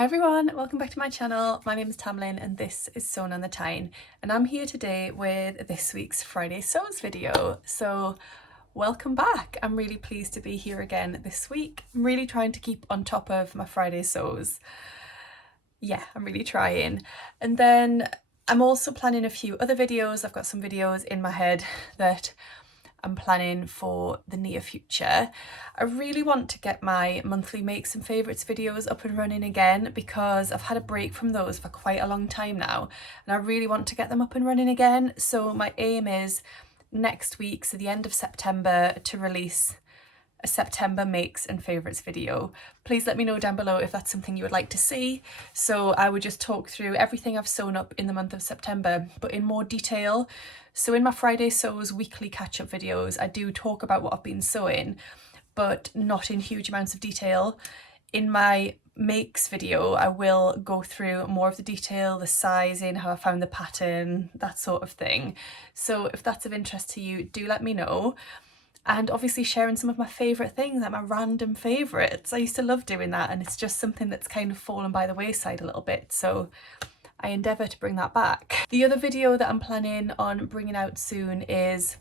Hi everyone, welcome back to my channel. My name is Tamlyn and this is Sewn on the Tyne, and I'm here today with this week's Friday Sews video. So welcome back. I'm really pleased to be here again this week. I'm really trying to keep on top of my Friday sews. Yeah, I'm really trying. And then I'm also planning a few other videos. I've got some videos in my head that I'm planning for the near future. I really want to get my monthly makes and favourites videos up and running again because I've had a break from those for quite a long time now, and I really want to get them up and running again. So my aim is next week, so the end of September, to release a September makes and favourites video. Please let me know down below if that's something you would like to see. So I would just talk through everything I've sewn up in the month of September, but in more detail. So in my Friday Sews weekly catch-up videos, I do talk about what I've been sewing, but not in huge amounts of detail. In my makes video, I will go through more of the detail, the sizing, how I found the pattern, that sort of thing. So if that's of interest to you, do let me know. And obviously sharing some of my favourite things, like my random favourites. I used to love doing that, and it's just something that's kind of fallen by the wayside a little bit. So I endeavour to bring that back. The other video that I'm planning on bringing out soon is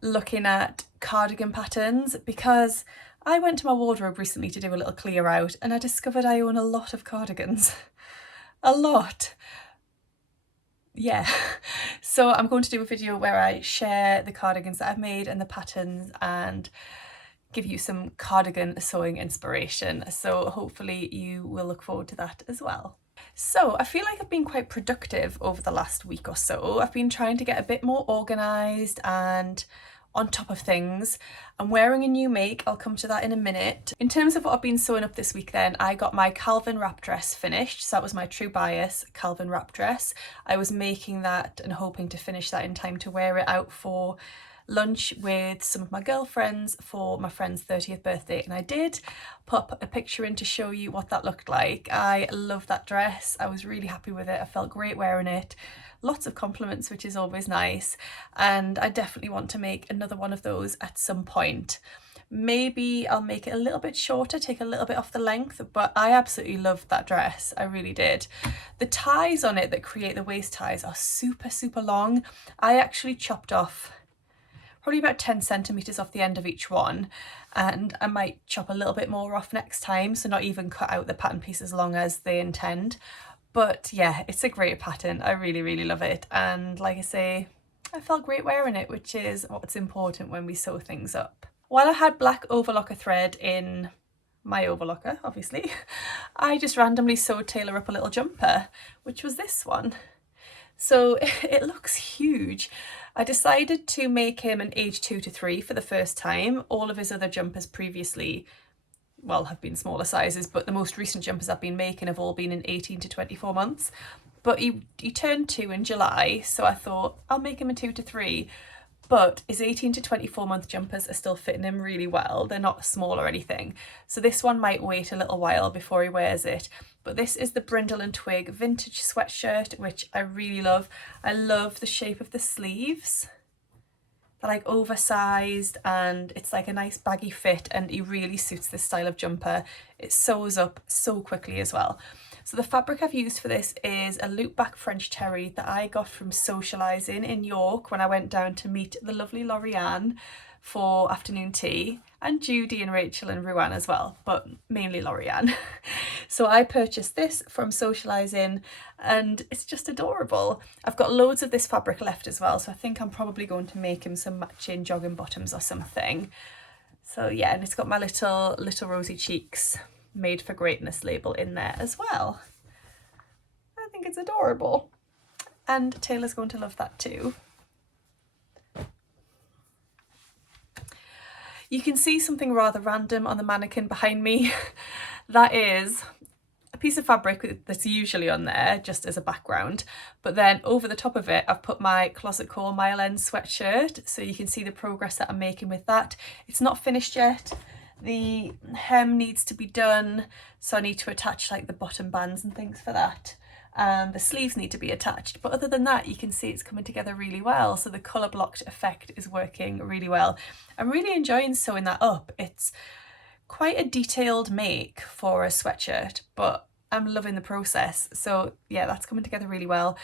looking at cardigan patterns, because I went to my wardrobe recently to do a little clear out and I discovered I own a lot of cardigans. A lot. Yeah, so I'm going to do a video where I share the cardigans that I've made and the patterns and give you some cardigan sewing inspiration. So hopefully you will look forward to that as well. So I feel like I've been quite productive over the last week or so. I've been trying to get a bit more organised and on top of things. I'm wearing a new make, I'll come to that in a minute. In terms of what I've been sewing up this week then, I got my Calvin wrap dress finished, so that was my True Bias Calvin wrap dress. I was making that and hoping to finish that in time to wear it out for lunch with some of my girlfriends for my friend's 30th birthday, and I did pop a picture in to show you what that looked like. I love that dress, I was really happy with it, I felt great wearing it. Lots of compliments, which is always nice, and I definitely want to make another one of those at some point. Maybe I'll make it a little bit shorter, take a little bit off the length, but I absolutely loved that dress, I really did. The ties on it that create the waist ties are super long. I actually chopped off probably about 10 centimetres off the end of each one, and I might chop a little bit more off next time, so not even cut out the pattern piece as long as they intend. But yeah, it's a great pattern, I really love it, and like I say, I felt great wearing it, which is what's important when we sew things up. While I had black overlocker thread in my overlocker, obviously, I just randomly sewed Taylor up a little jumper, which was this one. So it looks huge. I decided to make him an age 2 to 3 for the first time. All of his other jumpers previously, well, have been smaller sizes, but the most recent jumpers I've been making have all been in 18 to 24 months. But he turned 2 in July, so I thought I'll make him a 2 to 3. But his 18 to 24 month jumpers are still fitting him really well. They're not small or anything. So this one might wait a little while before he wears it. But this is the Brindle and Twig vintage sweatshirt, which I really love. I love the shape of the sleeves. They're like oversized and it's like a nice baggy fit, and he really suits this style of jumper. It sews up so quickly as well. So the fabric I've used for this is a loop back French terry that I got from socialising in York when I went down to meet the lovely Lorianne for afternoon tea, and Judy and Rachel and Ruan as well, but mainly Lorianne. So I purchased this from socialising and it's just adorable. I've got loads of this fabric left as well, so I think I'm probably going to make him some matching jogging bottoms or something. So yeah, and it's got my little rosy cheeks made for greatness label in there as well. I think it's adorable, and Taylor's going to love that too. You can see something rather random on the mannequin behind me. That is a piece of fabric that's usually on there just as a background, but then over the top of it I've put my Closet Core Mile End sweatshirt, so you can see the progress that I'm making with that. It's not finished yet. The hem needs to be done, so I need to attach like the bottom bands and things for that. The sleeves need to be attached, but other than that you can see it's coming together really well, so the colour blocked effect is working really well. I'm really enjoying sewing that up. It's quite a detailed make for a sweatshirt, but I'm loving the process. So yeah, that's coming together really well.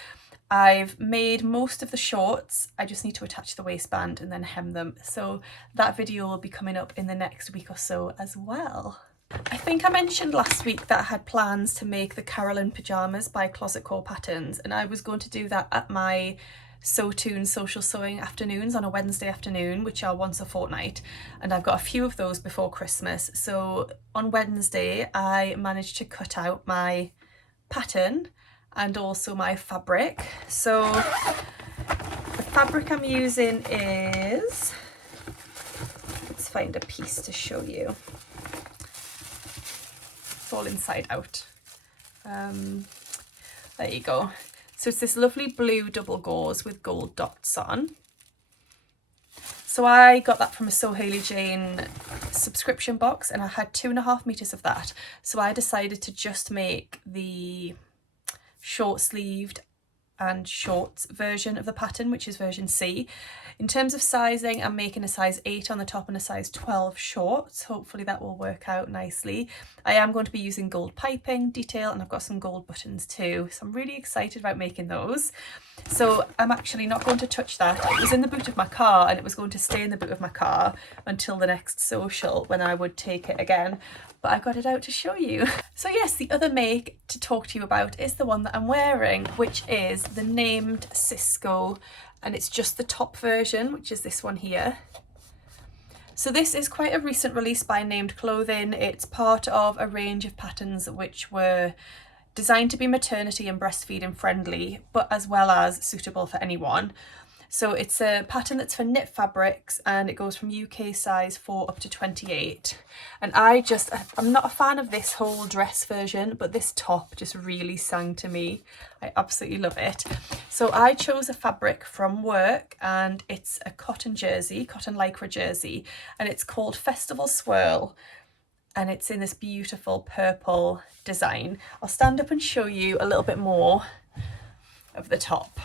I've made most of the shorts. I just need to attach the waistband and then hem them. So that video will be coming up in the next week or so as well. I think I mentioned last week that I had plans to make the Carolyn pyjamas by Closet Core Patterns, and I was going to do that at my Sewtoon social sewing afternoons on a Wednesday afternoon, which are once a fortnight, and I've got a few of those before Christmas. So on Wednesday I managed to cut out my pattern and also my fabric. So the fabric I'm using is, let's find a piece to show you. It's all inside out. There you go. So it's this lovely blue double gauze with gold dots on. So I got that from a Sew Hayley Jane subscription box, and I had 2.5 meters of that. So I decided to just make the short sleeved and shorts version of the pattern, which is version C. In terms of sizing, I'm making a size 8 on the top and a size 12 shorts. Hopefully that will work out nicely. I am going to be using gold piping detail, and I've got some gold buttons too, so I'm really excited about making those. So I'm actually not going to touch that. It was in the boot of my car, and it was going to stay in the boot of my car until the next social when I would take it again, but I got it out to show you. So yes, the other make to talk to you about is the one that I'm wearing, which is the named Cisco, and it's just the top version, which is this one here. So this is quite a recent release by Named Clothing. It's part of a range of patterns which were designed to be maternity and breastfeeding friendly, but as well as suitable for anyone. So it's a pattern that's for knit fabrics, and it goes from UK size 4 up to 28. And I'm not a fan of this whole dress version, but this top just really sang to me. I absolutely love it. So I chose a fabric from work, and it's a cotton jersey, cotton lycra jersey, and it's called Festival Swirl. And it's in this beautiful purple design. I'll stand up and show you a little bit more of the top.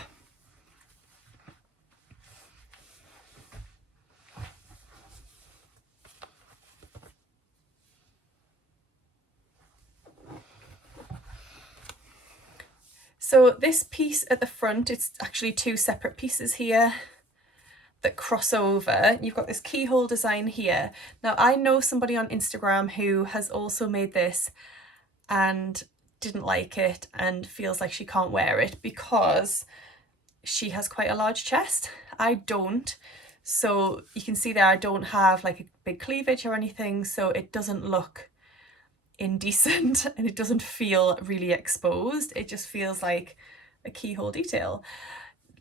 So this piece at the front, it's actually 2 separate pieces here that cross over. You've got this keyhole design here. Now I know somebody on Instagram who has also made this and didn't like it and feels like she can't wear it because she has quite a large chest. I don't. So you can see there I don't have like a big cleavage or anything, so it doesn't look indecent and it doesn't feel really exposed. It just feels like a keyhole detail.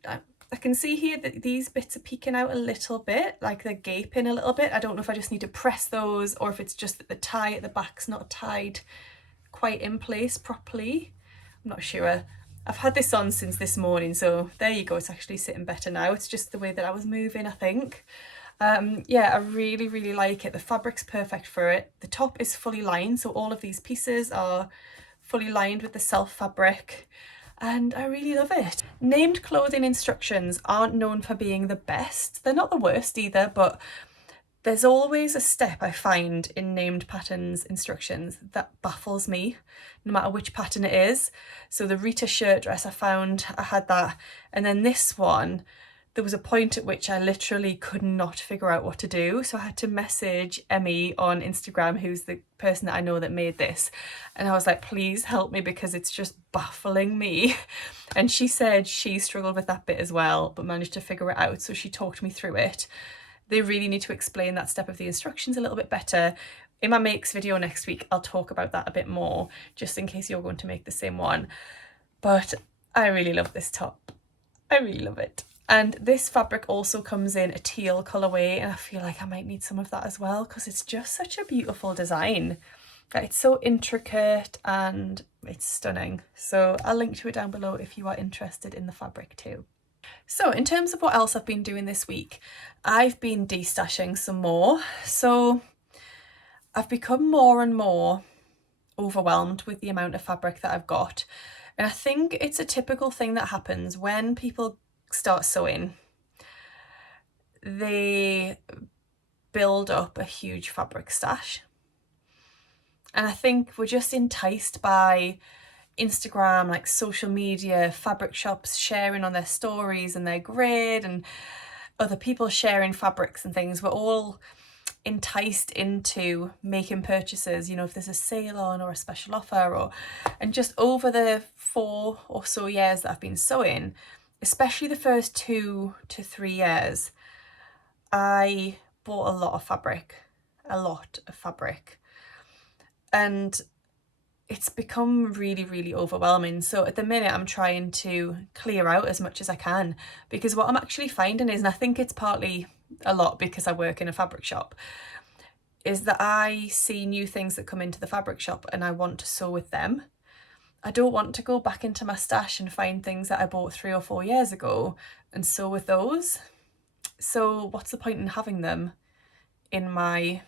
I can see here that these bits are peeking out a little bit, like they're gaping a little bit. I don't know if I just need to press those or if it's just that the tie at the back's not tied quite in place properly. I'm not sure. I've had this on since this morning, so there you go, it's actually sitting better now. It's just the way that I was moving, I think. Yeah, I really like it. The fabric's perfect for it. The top is fully lined, so all of these pieces are fully lined with the self fabric, and I really love it. Named Clothing instructions aren't known for being the best. They're not the worst either, but there's always a step I find in Named Patterns instructions that baffles me, no matter which pattern it is. So the Rita shirt dress, I found I had that, and then this one, there was a point at which I literally could not figure out what to do. So I had to message Emmy on Instagram, who's the person that I know that made this. And I was like, please help me because it's just baffling me. And she said she struggled with that bit as well, but managed to figure it out. So she talked me through it. They really need to explain that step of the instructions a little bit better. In my makes video next week, I'll talk about that a bit more, just in case you're going to make the same one. But I really love this top. I really love it. And this fabric also comes in a teal colourway, and I feel like I might need some of that as well because it's just such a beautiful design. It's so intricate and it's stunning. So I'll link to it down below if you are interested in the fabric too. So in terms of what else I've been doing this week, I've been destashing some more. So I've become more and more overwhelmed with the amount of fabric that I've got. And I think it's a typical thing that happens when people start sewing. They build up a huge fabric stash, And I think we're just enticed by Instagram, like social media, fabric shops sharing on their stories and their grid, and other people sharing fabrics and things. We're all enticed into making purchases, you know, if there's a sale on or a special offer, or and just over the 4 or so years that I've been sewing, especially the first 2 to 3 years, I bought a lot of fabric, and it's become really, really overwhelming. So at the minute I'm trying to clear out as much as I can, because what I'm actually finding is, and I think it's partly a lot because I work in a fabric shop, is that I see new things that come into the fabric shop and I want to sew with them. I don't want to go back into my stash and find things that I bought 3 or 4 years ago and sew with those. So what's the point in having them in my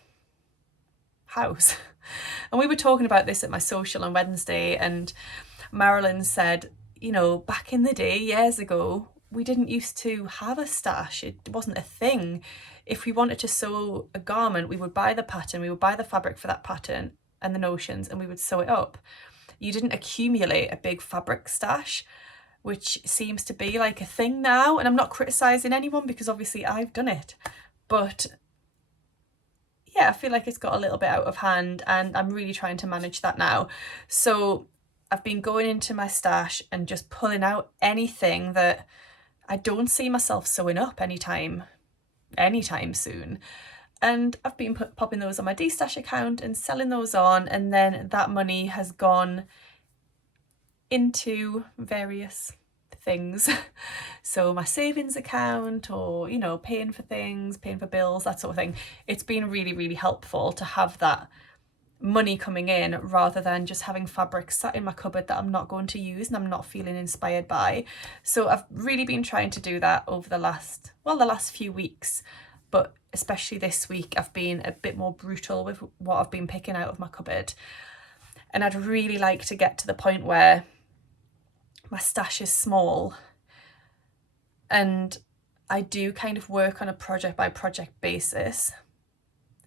house? And we were talking about this at my social on Wednesday, and Marilyn said, you know, back in the day, years ago, we didn't used to have a stash. It wasn't a thing. If we wanted to sew a garment, we would buy the pattern, we would buy the fabric for that pattern and the notions, and we would sew it up. You didn't accumulate a big fabric stash, which seems to be like a thing now. And I'm not criticizing anyone because obviously I've done it, but yeah, I feel like it's got a little bit out of hand, and I'm really trying to manage that now. So I've been going into my stash and just pulling out anything that I don't see myself sewing up anytime soon. And I've been popping those on my Destash account and selling those on, and then that money has gone into various things. So my savings account, or, you know, paying for things, paying for bills, that sort of thing. It's been really, really helpful to have that money coming in rather than just having fabric sat in my cupboard that I'm not going to use and I'm not feeling inspired by. So I've really been trying to do that over the last few weeks, but especially this week I've been a bit more brutal with what I've been picking out of my cupboard. And I'd really like to get to the point where my stash is small and I do kind of work on a project by project basis.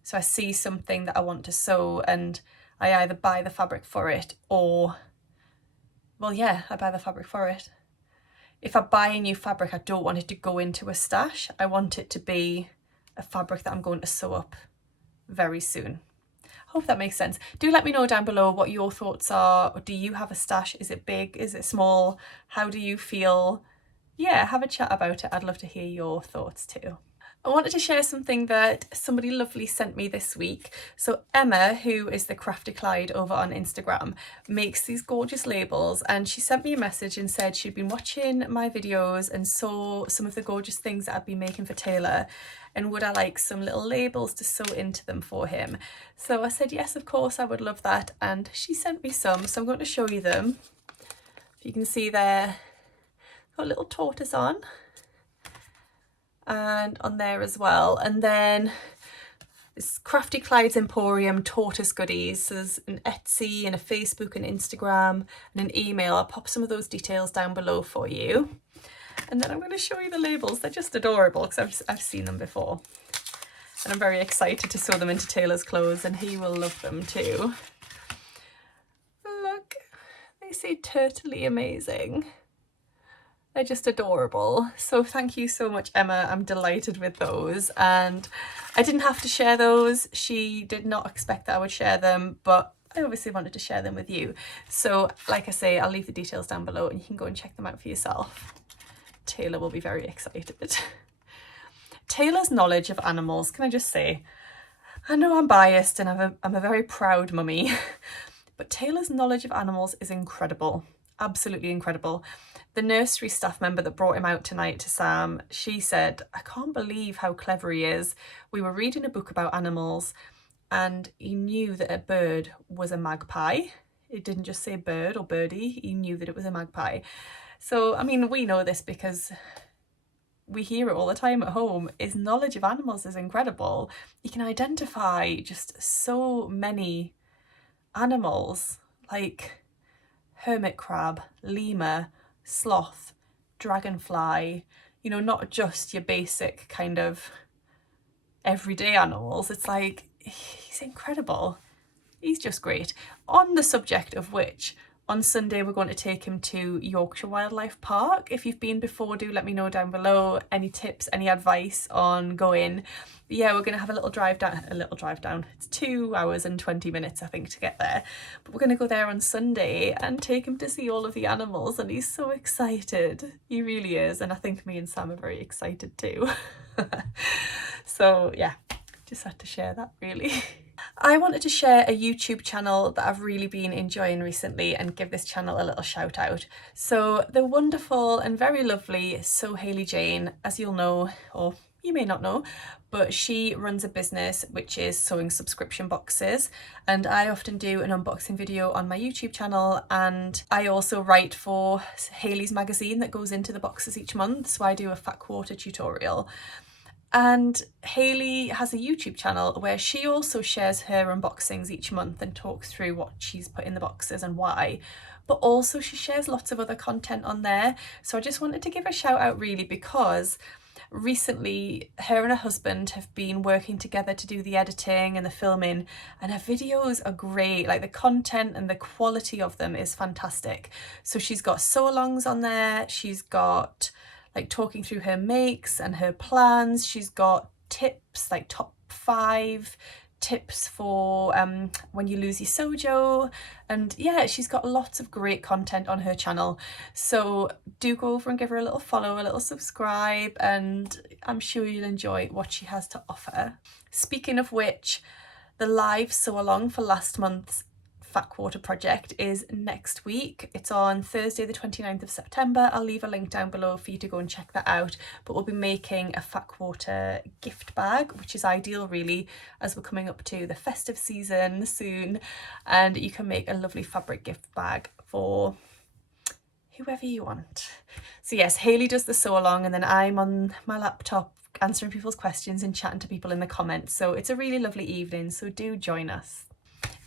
So I see something that I want to sew and I either buy the fabric for it, or, well, yeah, I buy the fabric for it. If I buy a new fabric, I don't want it to go into a stash. I want it to be a fabric that I'm going to sew up very soon. Hope that makes sense. Do let me know down below what your thoughts are. Do you have a stash? Is it big? Is it small? How do you feel? Yeah, have a chat about it. I'd love to hear your thoughts too. I wanted to share something that somebody lovely sent me this week. So Emma, who is the Crafty Clyde over on Instagram, makes these gorgeous labels, and she sent me a message and said she'd been watching my videos and saw some of the gorgeous things that I've been making for Taylor, and would I like some little labels to sew into them for him. So I said yes, of course, I would love that, and she sent me some, so I'm going to show you them. If you can see there, got a little tortoise on, and on there as well. And then this Crafty Clyde's Emporium tortoise goodies. So there's an Etsy and a Facebook and Instagram and an email. I'll pop some of those details down below for you. And then I'm going to show you the labels. They're just adorable because I've seen them before. And I'm very excited to sew them into Taylor's clothes, and he will love them too. Look, they say turtly amazing. They're just adorable. So thank you so much, Emma. I'm delighted with those. And I didn't have to share those. She did not expect that I would share them, but I obviously wanted to share them with you. So like I say, I'll leave the details down below and you can go and check them out for yourself. Taylor will be very excited. Taylor's knowledge of animals, can I just say, I know I'm biased and I'm a very proud mummy, but Taylor's knowledge of animals is incredible. Absolutely incredible. The nursery staff member that brought him out tonight to Sam, she said, I can't believe how clever he is. We were reading a book about animals and he knew that a bird was a magpie. It didn't just say bird or birdie, he knew that it was a magpie. So, I mean, we know this because we hear it all the time at home. His knowledge of animals is incredible. He can identify just so many animals, like hermit crab, lemur, sloth, dragonfly, you know, not just your basic kind of everyday animals. It's like, he's incredible. He's just great. On the subject of which, on Sunday we're going to take him to Yorkshire Wildlife Park. If you've been before, do let me know down below any tips, any advice on going. But yeah, we're going to have a little drive down. It's 2 hours and 20 minutes I think to get there, but we're going to go there on Sunday and take him to see all of the animals, and he's so excited. He really is, and I think me and Sam are very excited too. So yeah, just had to share that really. I wanted to share a YouTube channel that I've really been enjoying recently and give this channel a little shout out. So the wonderful and very lovely So Hayley Jane, as you'll know, or you may not know, but she runs a business which is sewing subscription boxes, and I often do an unboxing video on my YouTube channel, and I also write for Hayley's magazine that goes into the boxes each month, so I do a fat quarter tutorial. And Hayley has a YouTube channel where she also shares her unboxings each month and talks through what she's put in the boxes and why. But also she shares lots of other content on there. So I just wanted to give a shout out really, because recently her and her husband have been working together to do the editing and the filming, and her videos are great. Like, the content and the quality of them is fantastic. So she's got sew-alongs on there, she's got like talking through her makes and her plans, she's got tips, like top 5 tips for when you lose your sojo, and yeah, she's got lots of great content on her channel. So do go over and give her a little follow, a little subscribe, and I'm sure you'll enjoy what she has to offer. Speaking of which, the live sew along for last month's Fat Quarter project is next week. It's on Thursday the 29th of September. I'll leave a link down below for you to go and check that out. But we'll be making a Fat Quarter gift bag, which is ideal really, as we're coming up to the festive season soon, and you can make a lovely fabric gift bag for whoever you want. So yes, Hayley does the sew along, and then I'm on my laptop answering people's questions and chatting to people in the comments. So it's a really lovely evening, so do join us.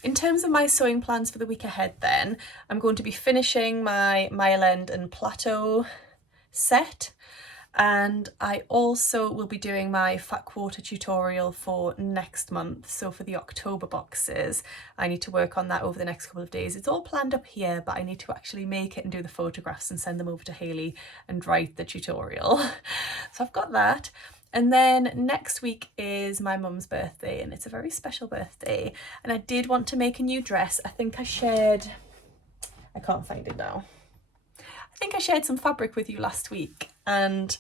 In terms of my sewing plans for the week ahead then, I'm going to be finishing my Mile End and Plateau set, and I also will be doing my Fat Quarter tutorial for next month. So for the October boxes, I need to work on that over the next couple of days. It's all planned up here, but I need to actually make it and do the photographs and send them over to Hayley and write the tutorial. So I've got that. And then next week is my mum's birthday, and it's a very special birthday, and I did want to make a new dress. I think I shared, I can't find it now. I think I shared some fabric with you last week, and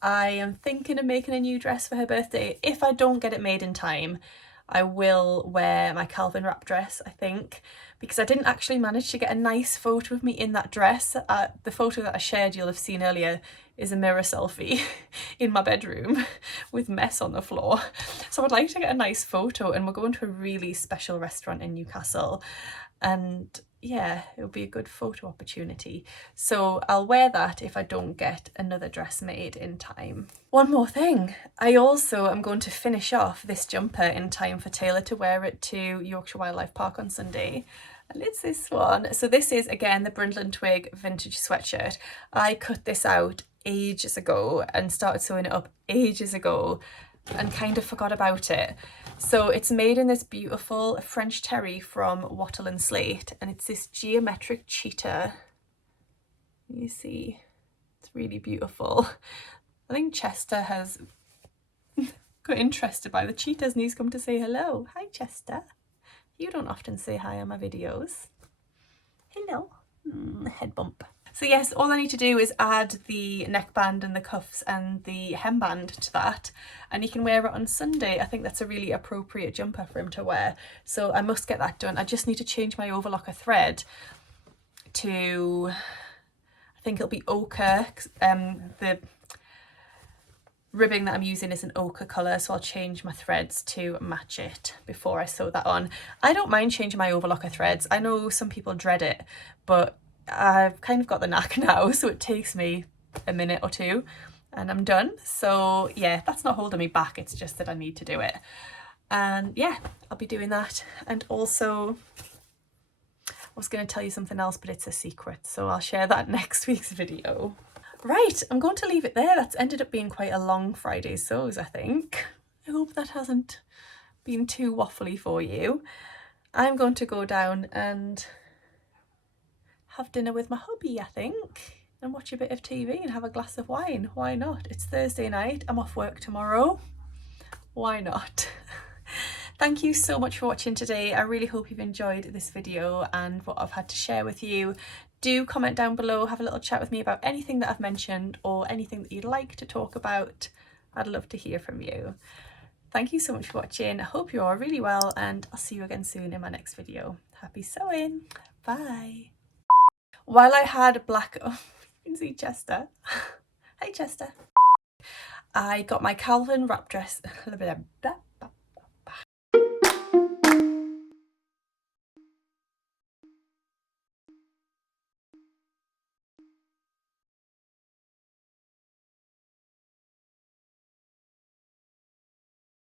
I am thinking of making a new dress for her birthday. If I don't get it made in time, I will wear my Calvin wrap dress, I think, because I didn't actually manage to get a nice photo of me in that dress. The photo that I shared, you'll have seen earlier, is a mirror selfie in my bedroom with mess on the floor. So I'd like to get a nice photo, and we're going to a really special restaurant in Newcastle, and yeah, it'll be a good photo opportunity. So I'll wear that if I don't get another dress made in time. One more thing, I also am going to finish off this jumper in time for Taylor to wear it to Yorkshire Wildlife Park on Sunday. And it's this one. So this is again the Brindle & Twig vintage sweatshirt. I cut this out ages ago and started sewing it up ages ago and kind of forgot about it. So it's made in this beautiful French terry from Wattle and Slate, and it's this geometric cheetah. You see, it's really beautiful. I think Chester has got interested by the cheetahs and he's come to say hello. Hi Chester. You don't often say hi on my videos. Hello. Head bump. So yes, all I need to do is add the neckband and the cuffs and the hemband to that, and he can wear it on Sunday. I think that's a really appropriate jumper for him to wear. So I must get that done. I just need to change my overlocker thread to, I think it'll be ochre. The ribbing that I'm using is an ochre colour, so I'll change my threads to match it before I sew that on. I don't mind changing my overlocker threads. I know some people dread it, but I've kind of got the knack now, so it takes me a minute or two and I'm done. So yeah, that's not holding me back, it's just that I need to do it. And yeah, I'll be doing that. And also, I was going to tell you something else, but it's a secret, so I'll share that next week's video. Right, I'm going to leave it there. That's ended up being quite a long Friday sews, I think. I hope that hasn't been too waffly for you. I'm going to go down and have dinner with my hubby, I think, and watch a bit of TV and have a glass of wine. Why not? It's Thursday night, I'm off work tomorrow. Why not? Thank you so much for watching today. I really hope you've enjoyed this video and what I've had to share with you. Do comment down below, have a little chat with me about anything that I've mentioned or anything that you'd like to talk about. I'd love to hear from you. Thank you so much for watching. I hope you're all really well, and I'll see you again soon in my next video. Happy sewing. Bye. While I had black, oh, you can see Chester. Hey Chester. I got my Calvin wrap dress,